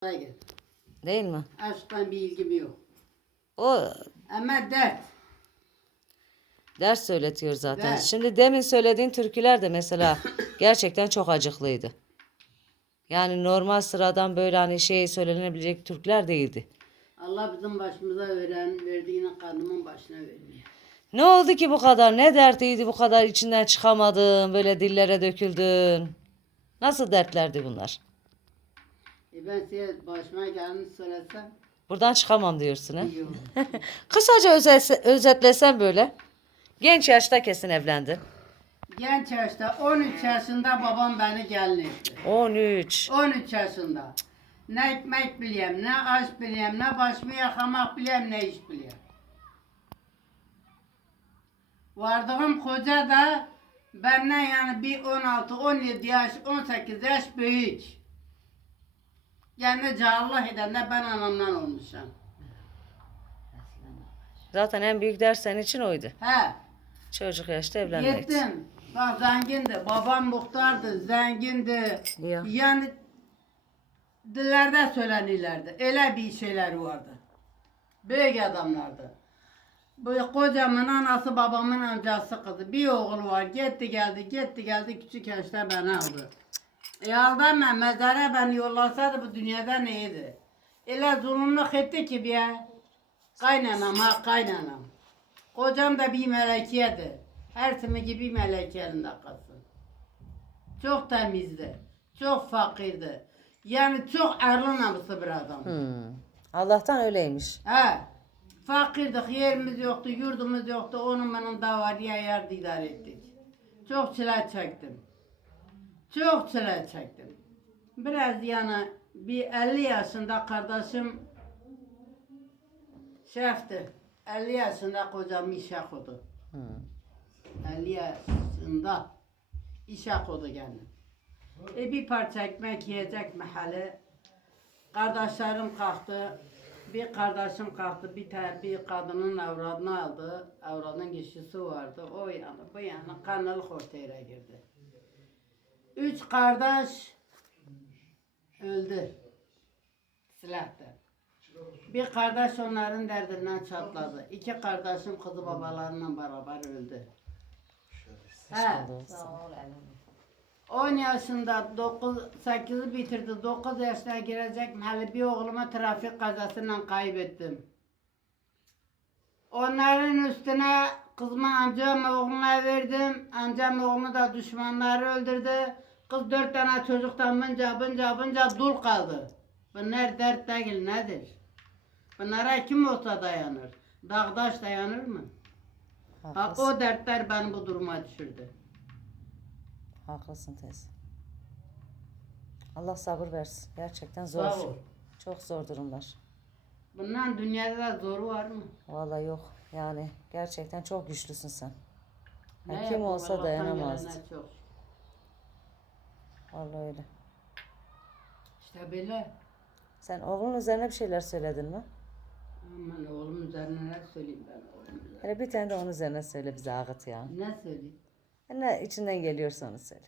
Hayır. Değil mi? Aşktan bir ilgim yok. O Ama dert. ders söyletiyor zaten. Ders. Şimdi demin söylediğin türküler de mesela gerçekten çok acıklıydı. Yani normal sıradan böyle hani şey söylenebilecek türküler değildi. Allah bizim başımıza veren, verdiğini kadının başına vermiyor. Ne oldu ki bu kadar? Ne dertiydi bu kadar içinden çıkamadın, böyle dillere döküldün? Nasıl dertlerdi bunlar? E ben size başıma geleni söylesem, Buradan çıkamam diyorsun yok. Kısaca özelse- özetlesen böyle. Genç yaşta kesin evlendin. Genç yaşta 13 yaşında babam beni gelin etti. 13. 13 yaşında. Ne ekmek bileyim, ne aş bileyim, ne başımı yakamak bileyim, ne iş bileyim. Vardığım koca da benden yani bir 16, 17 yaş, 18 yaş büyük. Yani Allah eden de ben anamdan olmuşum. Zaten en büyük ders senin için oydu. He. Çocuk yaşta evlenmek. Gittim. Bak zengindi. Babam muhtardı. Zengindi. Ya. Yani dillerde söylenirlerdi. Öyle bir şeyler vardı. Büyük adamlardı. Bu kocamın anası babamın amcası kızı. Bir oğlu var. Gitti geldi gitti geldi küçük yaşta beni aldı. E aldı ama mezara beni yollasaydı bu dünyada neydi? Öyle zulümlük etti ki bir kaynanam ha kaynanam. Kocam da bir melekiydi. Her türlü gibi melekenin kalsın. Çok temizdi. Çok fakirdi. Yani çok erli namuslu bir adam. Hmm. Allah'tan öyleymiş. He. Fakirdik, yerimiz yoktu, yurdumuz yoktu. Onun benim davariye yardı idare ettik. Çok çile çektim. Çok çile çektim. Biraz yani bir 50 yaşında kardeşim şefti. 50 yaşında kocam işe koydu. Hmm. 50 yaşında işe koydu yani. E bir parça ekmek yiyecek mahalle. Kardeşlerim kalktı. Bir kardeşim kalktı. Bir tane bir kadının avradını aldı. Avradın kişisi vardı. O yana bu yana kanalık ortaya girdi. Üç kardeş öldü. Silahta. Bir kardeş onların derdinden çatladı. İki kardeşim kızı babalarıyla beraber öldü. He. 10 yaşında 9 8'i bitirdi. 9 yaşına girecek mahalle bir oğlumu trafik kazasıyla kaybettim. Onların üstüne kızımı amcam oğluna verdim. Amcam oğlunu da düşmanları öldürdü. Kız dört tane çocuktan bınca bınca bınca dul kaldı. Bunlar dert değil nedir? Bunlara kim olsa dayanır. Dağdaş dayanır mı? Ha, Haklısın. o dertler beni bu duruma düşürdü. Haklısın teyze. Allah sabır versin. Gerçekten zor. Sağ ol. Çok zor durumlar. Bundan dünyada da zoru var mı? Vallahi yok. Yani gerçekten çok güçlüsün sen. Ne Ya kim yapayım, olsa Allah'tan dayanamazdı. gelene çok. Vallahi öyle. İşte böyle. Sen oğlun üzerine bir şeyler söyledin mi? Aman oğlum üzerine ne söyleyeyim ben oğlum üzerine. Hele bir tane de onun üzerine söyle bize ağıt ya. Ne söyleyeyim? Ne içinden geliyorsa onu söyle.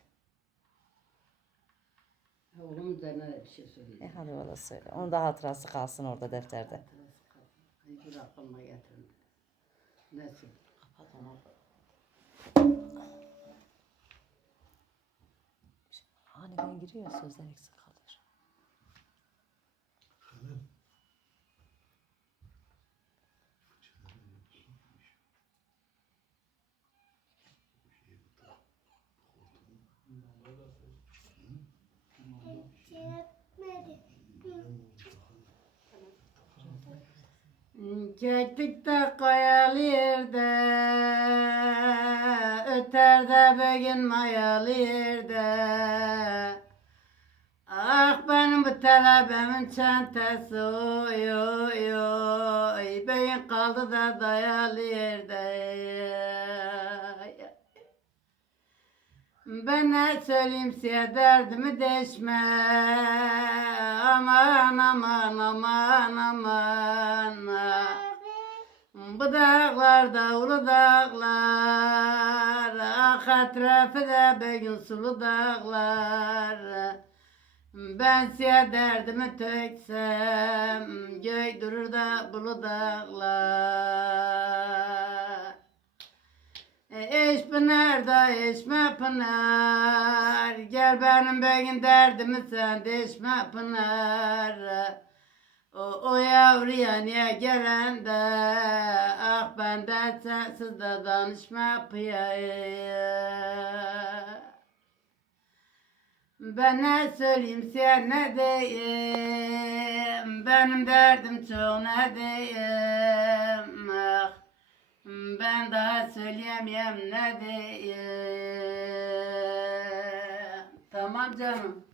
Oğlum üzerine de bir şey E söyleyeyim. hadi valla söyle. Onun da hatırası kalsın orada defterde. Hiç aklıma getirme. Ne söyleyeyim? Aniden giriyor sözler eksik kalır. Çektik de kayalı yerde Öter de bugün mayalı yerde talebemin çantası oy oy oy. Beyin kaldı da dayalı yerde. Ben ne söyleyeyim size derdimi deşme. Aman aman aman aman. Bu dağlarda ulu dağlar. Ah etrafı da bugün sulu dağlar Ben size derdimi töksem Göy durur da bulu dağlar. E, Eş pınar da eşme pınar? Gel benim begin derdimi sen deşme pınar? O, o yavruya niye gelen de Ah benden sensiz de danışma pıyaya ben ne söyleyeyim sen ne diyeyim? Benim derdim çok ne diyeyim? Ah, Ben daha söyleyemeyem ne diyeyim? Tamam canım